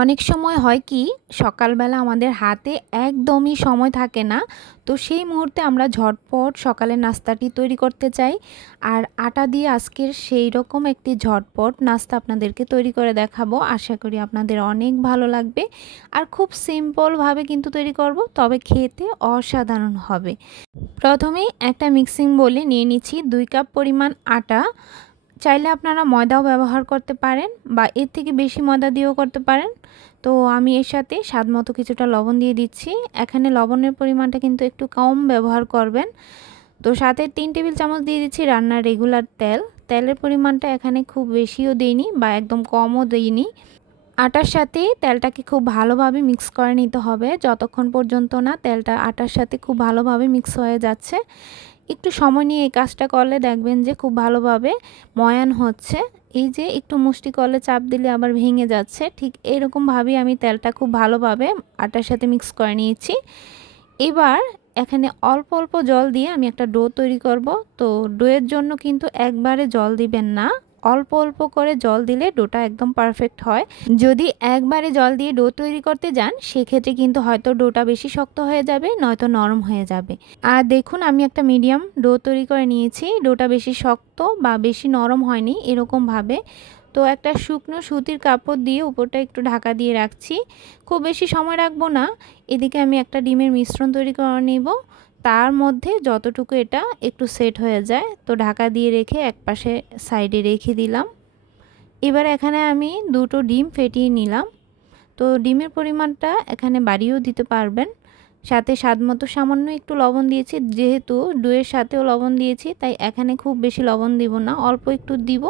অনেক সময় হয় কি সকালবেলা আমাদের হাতে একদমই সময় থাকে না। তো সেই মুহূর্তে আমরা ঝটপট সকালের নাস্তাটি তৈরি করতে চাই। আর আটা দিয়ে আজকের সেই রকম একটি ঝটপট নাস্তা আপনাদেরকে তৈরি করে দেখাবো। আশা করি আপনাদের অনেক ভালো লাগবে। আর খুব সিম্পলভাবে কিন্তু তৈরি করব, তবে খেতে অসাধারণ হবে। প্রথমেই একটা মিক্সিং বোলে নিয়ে নিচ্ছি 2 কাপ পরিমাণ আটা। চাইলে আপনারা ময়দাও ব্যবহার করতে পারেন বা এর থেকে বেশি ময়দা দিয়েও করতে পারেন। তো আমি এর সাথে স্বাদমতো কিছুটা লবণ দিয়ে দিচ্ছি। এখানে লবণের পরিমাণটা কিন্তু একটু কম ব্যবহার করবেন। তো সাথে 3 টেবিল চামচ দিয়ে দিচ্ছি রান্নার রেগুলার তেল। তেলের পরিমাণটা এখানে খুব বেশিও দেইনি বা একদম কমও দেইনি। আটার সাথে তেলটাকে খুব ভালোভাবে মিক্স করে নিতে হবে, যতক্ষণ পর্যন্ত না তেলটা আটার সাথে খুব ভালোভাবে মিক্স হয়ে যাচ্ছে। একটু সময় নিয়ে এই কাজটা করলে দেখবেন যে খুব ভালোভাবে ময়ান হচ্ছে। এই যে একটু মুষ্টি করলে চাপ দিলে আবার ভেঙে যাচ্ছে, ঠিক এরকমভাবেই আমি তেলটা খুব ভালোভাবে আটার সাথে মিক্স করে নিয়েছি। এবার এখানে অল্প অল্প জল দিয়ে আমি একটা ডো তৈরি করব। তো ডোয়ের জন্য কিন্তু একবারে জল দিবেন না, অল্প অল্প করে জল দিলে ডোটা একদম পারফেক্ট হয়। যদি একবারে জল দিয়ে ডো তৈরি করতে যান সেক্ষেত্রে কিন্তু হয়তো ডোটা বেশি শক্ত হয়ে যাবে, নয়তো নরম হয়ে যাবে। আর দেখুন আমি একটা মিডিয়াম ডো তৈরি করে নিয়েছি। ডোটা বেশি শক্ত বা বেশি নরম হয়নি এরকমভাবে। তো একটা শুকনো সুতির কাপড় দিয়ে উপরটা একটু ঢাকা দিয়ে রাখছি। খুব বেশি সময় রাখবো না। এদিকে আমি একটা ডিমের মিশ্রণ তৈরি করে নেব। তার মধ্যে যতটুকু এটা একটু সেট হয়ে যায়, তো ঢাকা দিয়ে রেখে একপাশে সাইডে রেখে দিলাম। এবার এখানে আমি দুটো ডিম ফেটিয়ে নিলাম। তো ডিমের পরিমাণটা এখানে বাড়িয়েও দিতে পারবেন। সাথে স্বাদমতো সামান্য একটু লবণ দিয়েছি, যেহেতু দইয়ের সাথেও লবণ দিয়েছি তাই এখানে খুব বেশি লবণ দিব না, অল্প একটু দিব।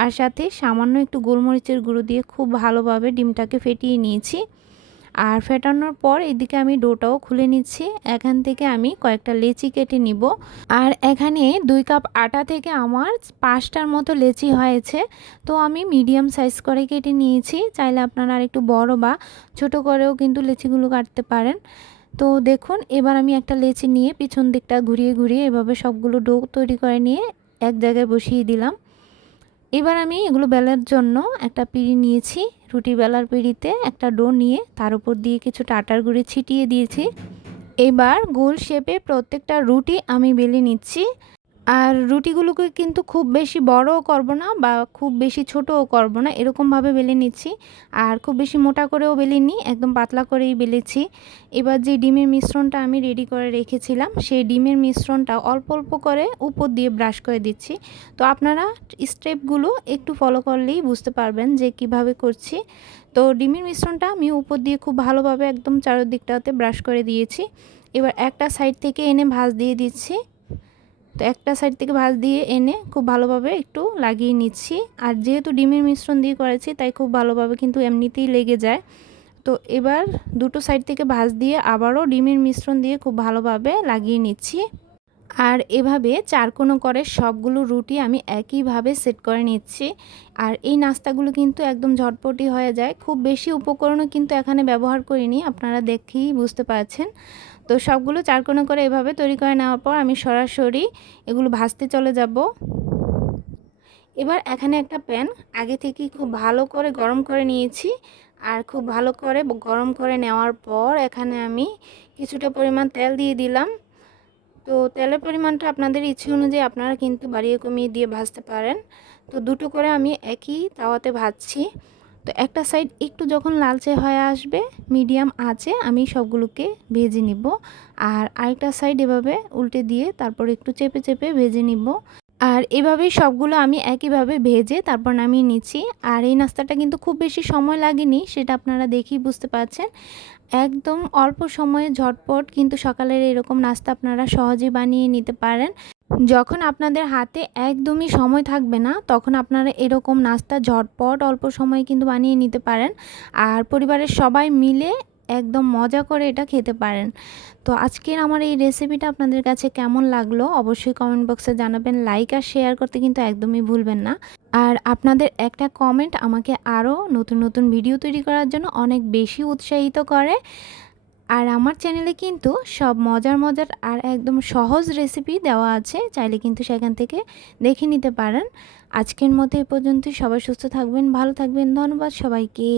আর সাথে সামান্য একটু গোলমরিচের গুঁড়ো দিয়ে খুব ভালোভাবে ডিমটাকে ফেটিয়ে নিয়েছি। আর ফেটানোর পর এদিকে আমি ডোটাও খুলে নিচ্ছি। এখান থেকে আমি কয়েকটা লেচি কেটে নিব। আর এখানে 2 কাপ আটা থেকে আমার 5টার মতো লেচি হয়েছে। তো আমি মিডিয়াম সাইজ করে কেটে নিয়েছি। চাইলে আপনারা আর একটু বড় বা ছোট করেও কিন্তু লেচিগুলো কাটতে পারেন। তো দেখুন এবার আমি একটা লেচি নিয়ে পিছন দিকটা ঘুরিয়ে ঘুরিয়ে এভাবে সবগুলো ডো তৈরি করে নিয়ে এক জায়গায় বসিয়ে দিলাম। এবার আমি এগুলো বেলার জন্য একটা পিঁড়ি নিয়েছি। রুটি বেলার পিঁড়িতে একটা ডো নিয়ে তার উপর দিয়ে কিছুটা আটার গুঁড়ি ছিটিয়ে দিয়েছি। এবার গোল শেপে প্রত্যেকটা রুটি আমি বেলে নিচ্ছি। আর রুটিগুলোকে কিন্তু খুব বেশি বড়ও করব না বা খুব বেশি ছোটও করব না, এরকমভাবে বেলে নিচ্ছি। আর খুব বেশি মোটা করেও বেলিনি, একদম পাতলা করেই বেলেছি। এবার যে ডিমের মিশ্রণটা আমি রেডি করে রেখেছিলাম সেই ডিমের মিশ্রণটা অল্প অল্প করে উপর দিয়ে ব্রাশ করে দিচ্ছি। তো আপনারা স্টেপগুলো একটু ফলো করলেই বুঝতে পারবেন যে কিভাবে করছি। তো ডিমের মিশ্রণটা আমি উপর দিয়ে খুব ভালোভাবে একদম চারদিকটাতে ব্রাশ করে দিয়েছি। এবার একটা সাইড থেকে এনে ভাঁজ দিয়ে দিচ্ছি। তো একটা সাইড থেকে ভাঁজ দিয়ে এনে খুব ভালোভাবে একটু লাগিয়ে নিচ্ছি। আর যেহেতু ডিমের মিশ্রণ দিয়ে করেছি তাই খুব ভালোভাবে কিন্তু এমনিতেই লেগে যায়। তো এবার দুটো সাইড থেকে ভাঁজ দিয়ে আবারও ডিমের মিশ্রণ দিয়ে খুব ভালোভাবে লাগিয়ে নিচ্ছি। আর এভাবে চারকোনা করে সবগুলো রুটি আমি একইভাবে সেট করে নিচ্ছি। আর এই নাস্তাগুলো কিন্তু একদম ঝটপটি হয়ে যায়, খুব বেশি উপকরণও কিন্তু এখানে ব্যবহার করিনি, আপনারা দেখেই বুঝতে পারছেন। তো সবগুলো চারকোনা করে এভাবে তৈরি করে নেওয়ার পর আমি সরাসরি এগুলো ভাজতে চলে যাব। এবার এখানে একটা প্যান আগে থেকেই খুব ভালো করে গরম করে নিয়েছি। আর খুব ভালো করে গরম করে নেওয়ার পর এখানে আমি কিছুটা পরিমাণ তেল দিয়ে দিলাম। তো তেলের পরিমাণটা আপনাদের ইচ্ছে অনুযায়ী আপনারা কিন্তু বাড়িয়ে কমিয়ে দিয়ে ভাজতে পারেন। তো দুটো করে আমি একই তাওয়াতে ভাজছি। তো একটা সাইড একটু যখন লালচে হয়ে আসবে মিডিয়াম আঁচে আমি সবগুলোকে ভেজে নিব। আর আরেকটা সাইড এভাবে উল্টে দিয়ে তারপর একটু চেপে চেপে ভেজে নিব। আর এভাবেই সবগুলো আমি একইভাবে ভেজে তারপর নামিয়ে নিচ্ছি। আর এই নাস্তাটা কিন্তু খুব বেশি সময় লাগেনি, সেটা আপনারা দেখেই বুঝতে পারছেন। একদম অল্প সময়ে ঝটপট কিন্তু সকালের এরকম নাস্তা আপনারা সহজেই বানিয়ে নিতে পারেন। যখন আপনাদের হাতে একদমই সময় থাকবে না তখন আপনারা এরকম নাস্তা ঝটপট অল্প সময়ে কিন্তু বানিয়ে নিতে পারেন। আর পরিবারের সবাই মিলে একদম মজা করে এটা খেতে পারেন। তো আজকের আমার এই রেসিপিটা আপনাদের কাছে কেমন লাগলো অবশ্যই কমেন্ট বক্সে জানাবেন। লাইক আর শেয়ার করতে কিন্তু একদমই ভুলবেন না। আর আপনাদের একটা কমেন্ট আমাকে আরও নতুন নতুন ভিডিও তৈরি করার জন্য অনেক বেশি উৎসাহিত করে। আর আমার চ্যানেলে কিন্তু সব মজার মজার আর একদম সহজ রেসিপি দেওয়া আছে, চাইলে কিন্তু সেখান থেকে দেখে নিতে পারেন। আজকের মতো এ পর্যন্তই। সবাই সুস্থ থাকবেন, ভালো থাকবেন। ধন্যবাদ সবাইকে।